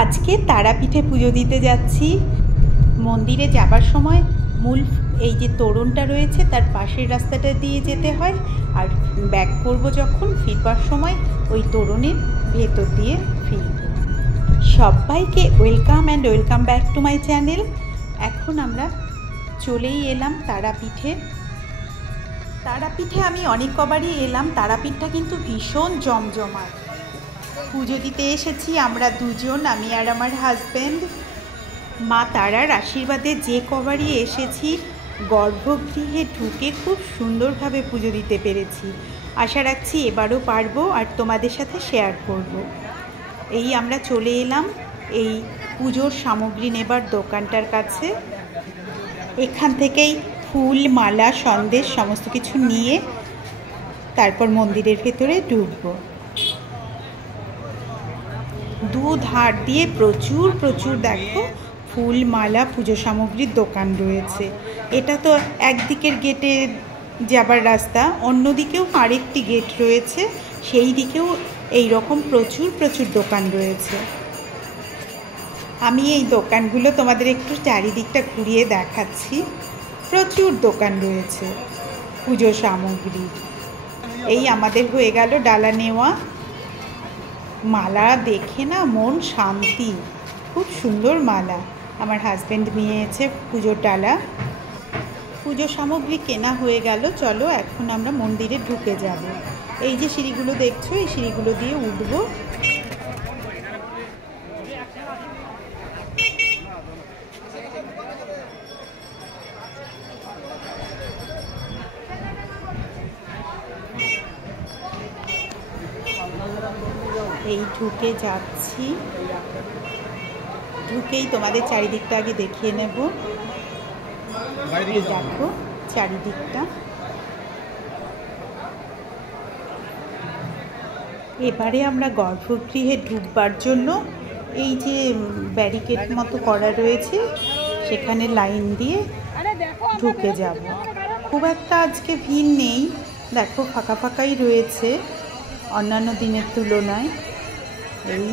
আজকে তারাপীঠে পুজো দিতে যাচ্ছি। মন্দিরে যাবার সময় মূল এই যে তোরণটা রয়েছে তার পাশের রাস্তাটা দিয়ে যেতে হয়, আর ব্যাক করবো যখন ফিরবার সময় ওই তোরণের ভেতর দিয়ে ফিরব। সবাইকে welcome and welcome back to my channel. এখন আমরা চলেই এলাম তারাপীঠে। তারাপীঠে আমি অনেক কবারই এলাম। তারাপীঠটা কিন্তু ভীষণ জমজমাট। পুজো দিতে এসেছি আমরা দুজন, আমি আর আমার হাজব্যান্ড। মা তারার আশীর্বাদে যে কবারই এসেছি গর্ভগৃহে ঢুকে খুব সুন্দরভাবে পুজো দিতে পেরেছি। আশা রাখছি এবারও পারবো আর তোমাদের সাথে শেয়ার করব। এই আমরা চলে এলাম এই পুজোর সামগ্রী নেবার দোকানটার কাছে। এখান থেকেই ফুল, মালা, সন্দেশ সমস্ত কিছু নিয়ে তারপর মন্দিরের ভেতরে ঢুকবো। দুধার দিয়ে প্রচুর প্রচুর দেখো ফুল, মালা, পুজো সামগ্রীর দোকান রয়েছে। এটা তো একদিকের গেটে যাবার রাস্তা, অন্যদিকেও আরেকটি গেট রয়েছে, সেই দিকেও এই রকম প্রচুর প্রচুর দোকান রয়েছে। আমি এই দোকানগুলো তোমাদের একটু চারিদিকটা ঘুরিয়ে দেখাচ্ছি। প্রচুর দোকান রয়েছে পুজো সামগ্রী। এই আমাদের হয়ে গেল ডালা নেওয়া। মালা দেখে না মন শান্তি, খুব সুন্দর মালা। আমার হাজব্যান্ড নিয়েছে পুজোর ডালা। পুজো সামগ্রী কেনা হয়ে গেল। চলো এখন আমরা মন্দিরে ঢুকে যাব। এই যে সিঁড়িগুলো দেখছো, এই সিঁড়িগুলো দিয়ে উঠবো। এই ঢুকে যাচ্ছি। ঢুকেই তোমাদের চারিদিকটা আগে দেখিয়ে নেব। দেখো চারিদিকটা। এবারে আমরা গর্ভগৃহে ঢুকবার জন্য এই যে ব্যারিকেড মতো করা রয়েছে সেখানে লাইন দিয়ে ঢুকে যাব। খুব একটা আজকে ভিড় নেই, দেখো ফাঁকা ফাঁকাই রয়েছে অন্যান্য দিনের তুলনায়। এই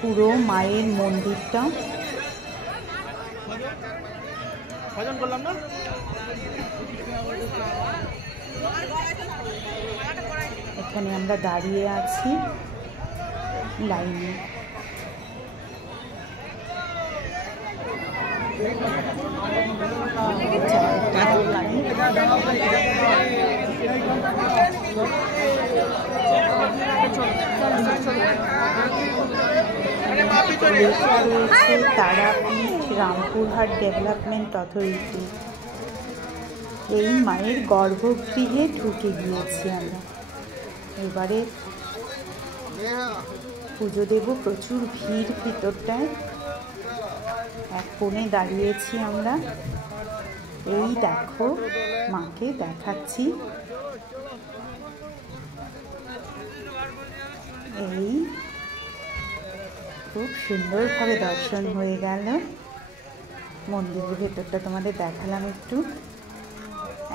পুরো মায়ের মন্দিরটা। এখানে আমরা দাঁড়িয়ে আছি লাইনে। লেখা রয়েছে তারাপীঠ রামপুরহাট ডেভেলপমেন্ট অথরিটি। এই মায়ের গর্ভগৃহে ঢুকে গিয়েছি আমরা। এবারে পুজো দেব। প্রচুর ভিড় ভিতরটায়। এক কোণে দাঁড়িয়েছি আমরা। এই দেখো মাকে দেখাচ্ছি। এই খুব সুন্দরভাবে দর্শন হয়ে গেল। মন্দিরের ভেতরটা তোমাদের দেখালাম একটু।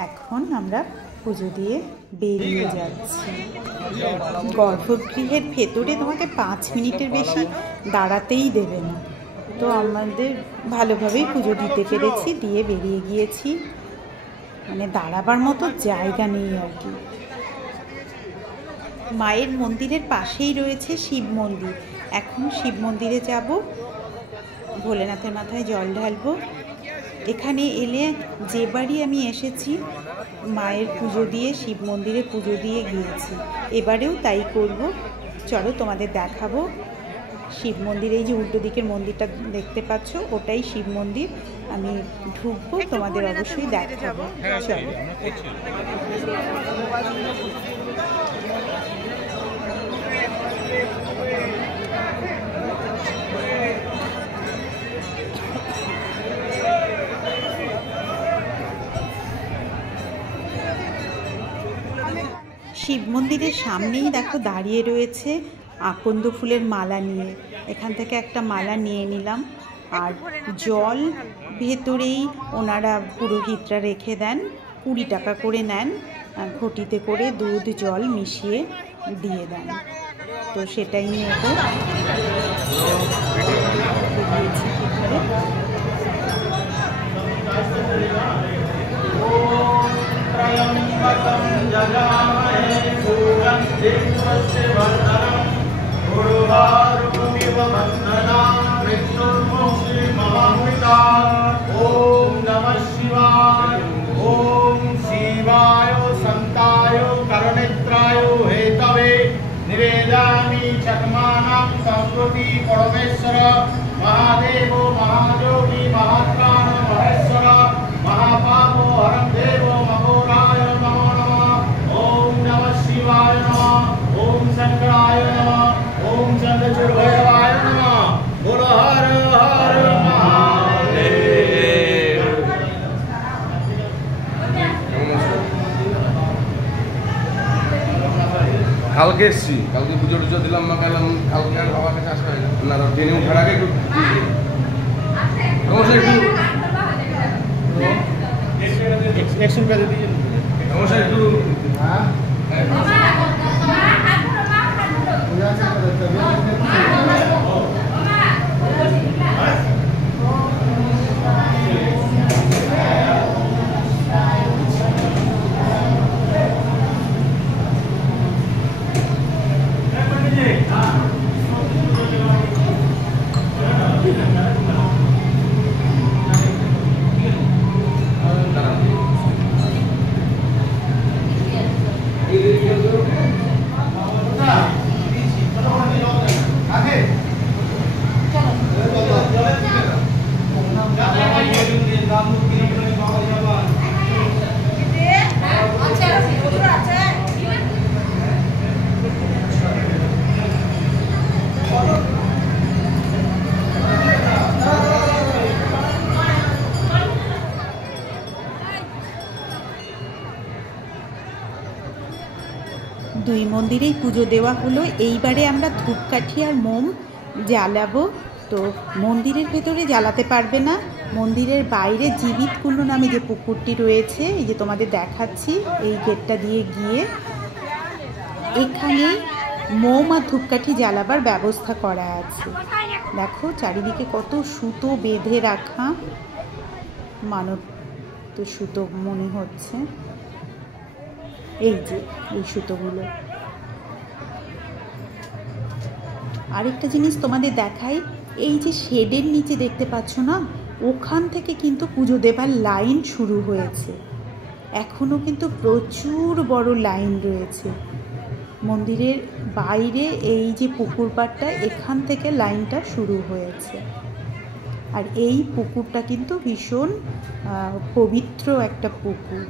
এখন আমরা পুজো দিয়ে বেরিয়ে যাচ্ছি। গর্ভগৃহের ভেতরে তোমাকে 5 মিনিটের বেশি দাঁড়াতেই দেবে না। তো আমাদের ভালোভাবেই পুজো দিতে পেরেছি, দিয়ে বেরিয়ে গিয়েছি। মানে দাঁড়াবার মতো জায়গা নেই আর কি। মায়ের মন্দিরের পাশেই রয়েছে শিব মন্দির। এখন শিব মন্দিরে যাব, ভোলেনাথের মাথায় জল ঢালবো। এখানে এলে যেবারই আমি এসেছি মায়ের পুজো দিয়ে শিব মন্দিরে পুজো দিয়ে গিয়েছি, এবারেও তাই করব। চলো তোমাদের দেখাবো শিব মন্দির। এই যে উল্টো দিকের মন্দিরটা দেখতে পাচ্ছ ওটাই শিব মন্দির। আমি ঢুকবো, তোমাদের অবশ্যই দেখাবো। চলো। শিব মন্দিরের সামনেই দেখো দাঁড়িয়ে রয়েছে আকন্দ ফুলের মালা নিয়ে। এখান থেকে একটা মালা নিয়ে নিলাম। আর জল ভেতরেই ওনারা পুরোহিতরা রেখে দেন, 20 টাকা করে নেন। ঘটিতে করে দুধ জল মিশিয়ে দিয়ে দেন। তো সেটাই নেব। परमेश्वर महादेव महायोगी महात्राण महेश्वर महापापो हरं देव महोराय नमो नमः। ओम नमः शिवाय नमः। ओम शंकराय नमः। ओम चंद्रचूड़भैरवाय नमः। बोलो हर हर महादेव। কালকে এসছি, কালকে পুজো টুজো দিলাম, মা গেলাম কালকে আর বাবার কাছে আসা হয়নি না, ট্রেনে উঠার আগে একটু সমস্যা একটু দুই মন্দিরেই পুজো দেওয়া হলো। এইবারে আমরা ধূপকাঠি আর মোম জ্বালাবো। তো মন্দিরের ভেতরে জ্বালাতে পারবে না, মন্দিরের বাইরে জীবিত কুণ্ড নামে যে পুকুরটি রয়েছে, এই যে তোমাদের দেখাচ্ছি, এই গেটটা দিয়ে গিয়ে এখানে মোম আর ধূপকাঠি জ্বালাবার ব্যবস্থা করা আছে। দেখো চারিদিকে কত সুতো বেঁধে রাখা, মানত তো সুতো মনে হচ্ছে, এই যে এই সুতোগুলো। আরেকটা জিনিস তোমাদের দেখাই, এই যে শেডের নিচে দেখতে পাচ্ছ না, ওখান থেকে কিন্তু পুজো দেবার লাইন শুরু হয়েছে। এখনও কিন্তু প্রচুর বড় লাইন রয়েছে মন্দিরের বাইরে। এই যে পুকুর পাড়টা, এখান থেকে লাইনটা শুরু হয়েছে। আর এই পুকুরটা কিন্তু ভীষণ পবিত্র একটা পুকুর।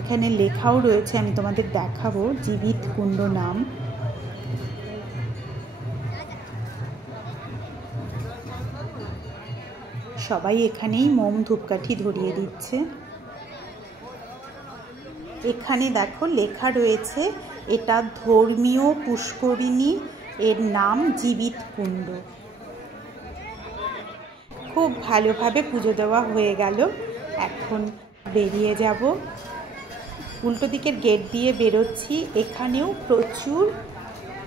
এখানে লেখাও রয়েছে, আমি তোমাদের দেখাবো, জীবিত কুণ্ড নাম। সবাই এখানেই মোম ধূপকাঠি ধরিয়ে দিচ্ছে। এখানে দেখো লেখা রয়েছে, এটা ধর্মীয় পুষ্করিণী, এর নাম জীবিত কুণ্ড। খুব ভালোভাবে পুজো দেওয়া হয়ে গেল। এখন বেরিয়ে যাব, উল্টো দিকের গেট দিয়ে বেরোচ্ছি। এখানেও প্রচুর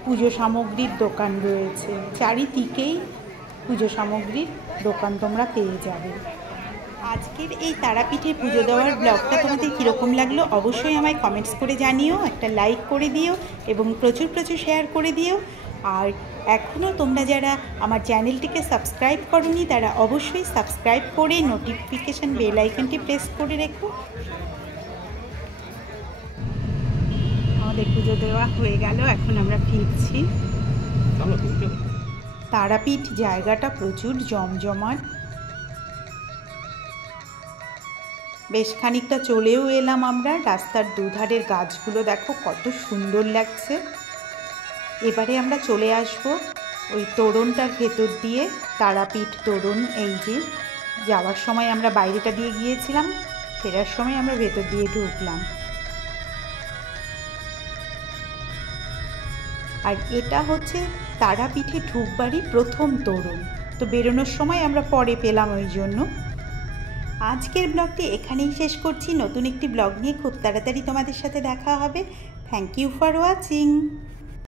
পুজো সামগ্রীর দোকান রয়েছে, চারিদিকেই পুজো সামগ্রীর দোকান তোমরা পেয়ে যাবে। আজকের এই তারাপীঠে পুজো দেওয়ার ব্লগটা তোমাদের কীরকম লাগলো অবশ্যই আমায় কমেন্টস করে জানিও, একটা লাইক করে দিও এবং প্রচুর প্রচুর শেয়ার করে দিও। আর এখনও তোমরা যারা আমার চ্যানেলটিকে সাবস্ক্রাইব করোনি তারা অবশ্যই সাবস্ক্রাইব করে নোটিফিকেশান বেল আইকনটি প্রেস করে রেখো। আমাদের পুজো দেওয়া হয়ে গেল, এখন আমরা ফিরছি। তারাপীঠ জায়গাটা প্রচুর জমজমাট। বেশ খানিকটা চলেও এলাম আমরা। রাস্তার দুধারের গাছগুলো দেখো কত সুন্দর লাগছে। এবারে আমরা চলে আসব ওই তোরণটার ভেতর দিয়ে, তারাপীঠ তোরণ। এই যে যাওয়ার সময় আমরা বাইরেটা দিয়ে গিয়েছিলাম, ফেরার সময় আমরা ভেতর দিয়ে ঢুকলাম। আর এটা হচ্ছে তারাপীঠে ঢুকবারই প্রথম তোরণ। তো বেরোনোর সময় আমরা পরে পেলাম, ওই জন্য। আজকের ব্লগটি এখানেই শেষ করছি। নতুন একটি ব্লগ নিয়ে খুব তাড়াতাড়ি তোমাদের সাথে দেখা হবে। Thank you for watching.